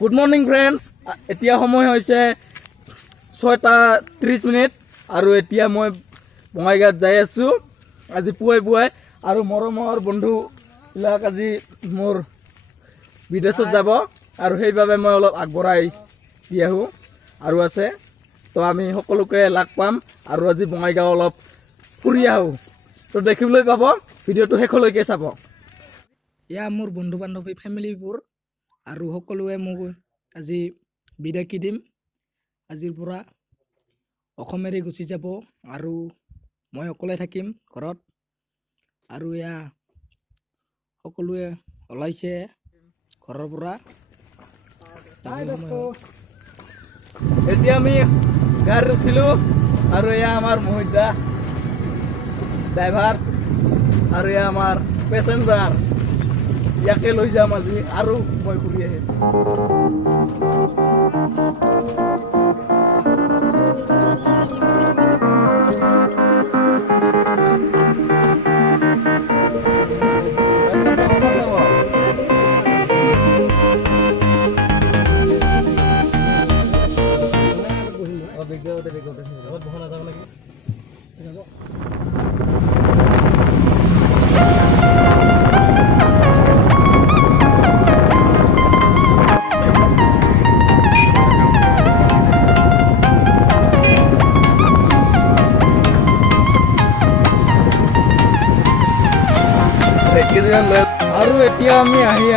Good morning friends, এতিয়া সময় হৈছে 6:30 আৰু এতিয়া মই বঙাইগাঁৱত যাই আছোঁ আজি পুৱাই আৰু মৰমৰ বন্ধুবিলাক আজি মোৰ বিদেশত যাব আৰু সেইবাবে মই অলপ আগবঢ়াই দি আহোঁ আৰু আছে তো আমি সকলোকে লগ পাম আৰু আজি বঙাইগাঁও অলপ ফুৰি আহোঁ। তো দেখিবলৈ পাব, ভিডিঅ'টো শেষলৈকে চাব। এয়া মোৰ বন্ধু বান্ধৱী ফেমিলিবোৰ আৰু সকলোৱে মোক আজি বিদায় দিম। আজিৰ পৰা অসম এৰি গুচি যাব আৰু মই অকলে থাকিম ঘৰত। আৰু এয়া সকলোৱে ওলাইছে ঘৰৰ পৰা। এতিয়া আমি গাড়ীত উঠিলোঁ আৰু এয়া আমাৰ মহিলা ড্ৰাইভাৰ আৰু এয়া আমাৰ পেচেঞ্জাৰ, ইয়াকে লৈ যাম আজি আৰু মই ঘূৰি আহিম। আৰু এতিয়া আমি আহি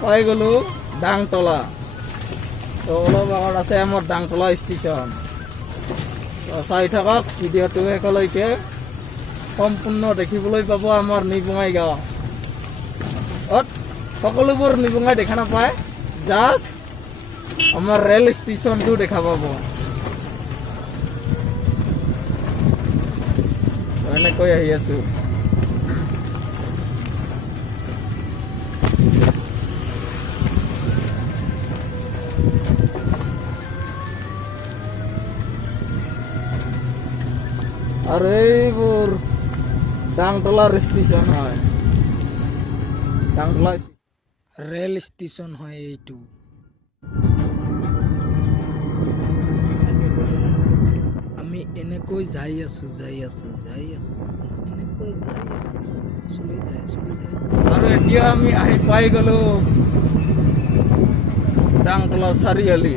পাই গ'লোঁ ডাংতলা। তো অলপ আগত আছে আমাৰ ডাংতলা ষ্টেচন। তো চাই থাকক, ভিডিঅ'টো শেষলৈকে সম্পূৰ্ণ দেখিবলৈ পাব আমাৰ নিউ বঙাইগাঁও। সকলোবোৰ নিউ বঙাই দেখা নাপায়, জাষ্ট আমাৰ ৰেল ষ্টেচনটো দেখা পাব। এনেকৈ আহি আছোঁ। আৰু এইবোৰ ডাংতলা ষ্টেচন হয়, ডাংতলা ৰেল ষ্টেচন হয় এইটো। আমি এনেকৈ যাই আছোঁ এনেকৈ যাই আছোঁ, চলি যায়। আৰু এতিয়া আমি আহি পাই গ'লোঁ ডাংতলা চাৰিআলি।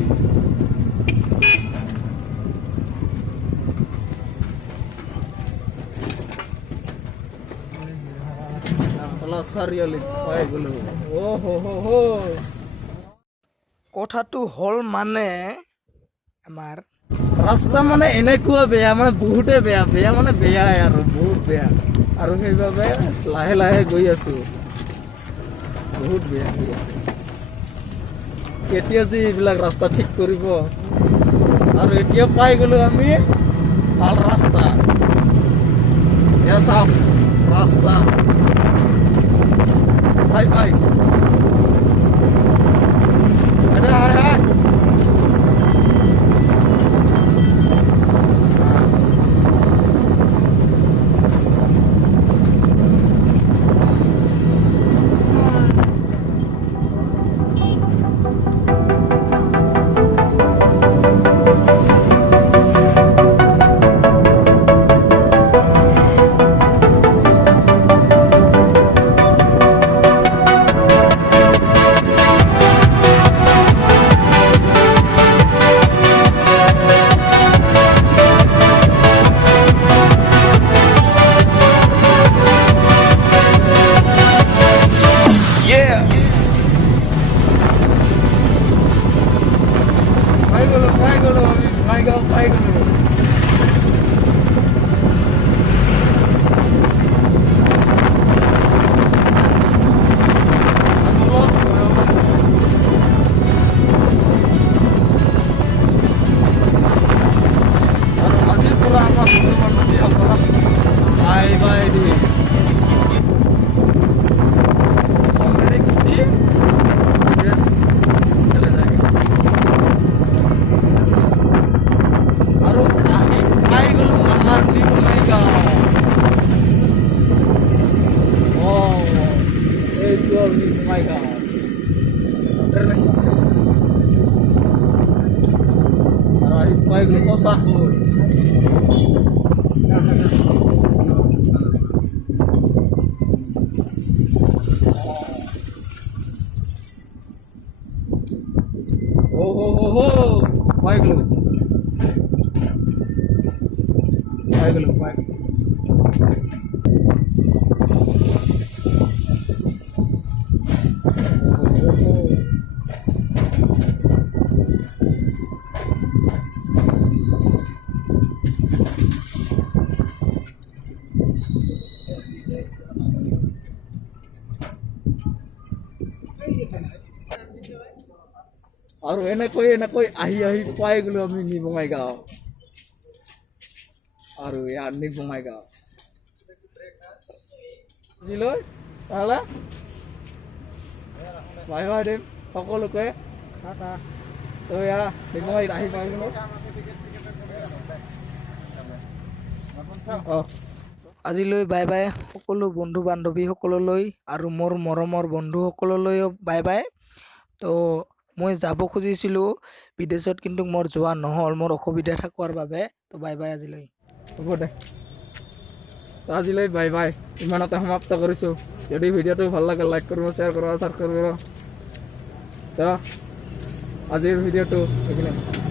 চাৰিআলি পাই গ'লোঁ। কথাটো হ'ল মানে আমাৰ ৰাস্তা মানে এনেকুৱা বেয়া, মানে বহুতে বেয়া মানে বেয়াই আৰু বহুত বেয়া। আৰু সেইবাবে লাহে গৈ আছোঁ, বহুত বেয়া হৈ আছে। কেতিয়া যে এইবিলাক ৰাস্তা ঠিক কৰিব। আৰু এতিয়া পাই গ'লোঁ আমি ভাল ৰাস্তা। এয়া চাওক ৰাস্তা, হাই আৰু গ'লো সঁচাকৈ পাই গ'লো আৰু এনেকৈ আহি পাই গ'লো আমি নি বঙাইগাঁও আৰু ইয়াৰ নি বঙাইগাঁও বুজিলৈ তাহলে বাই বাই দিম সকলোকে তো এয়া নি বঙাইত আহি পাই গ'লো আজিলৈ বাই বাই সকলো বন্ধু বান্ধৱীসকললৈ আৰু মোৰ মৰমৰ বন্ধুসকললৈও বাই বাই তো মই যাব খুজিছিলোঁ বিদেশত কিন্তু মোৰ যোৱা নহ'ল মোৰ অসুবিধা থকাৰ বাবে তো বাই বাই আজিলৈ হ'ব দে তো আজিলৈ বাই বাই ইমানতে সমাপ্ত কৰিছোঁ যদি ভিডিঅ'টো ভাল লাগে লাইক কৰিব শ্বেয়াৰ কৰিব তো আজিৰ ভিডিঅ'টো এইখিনি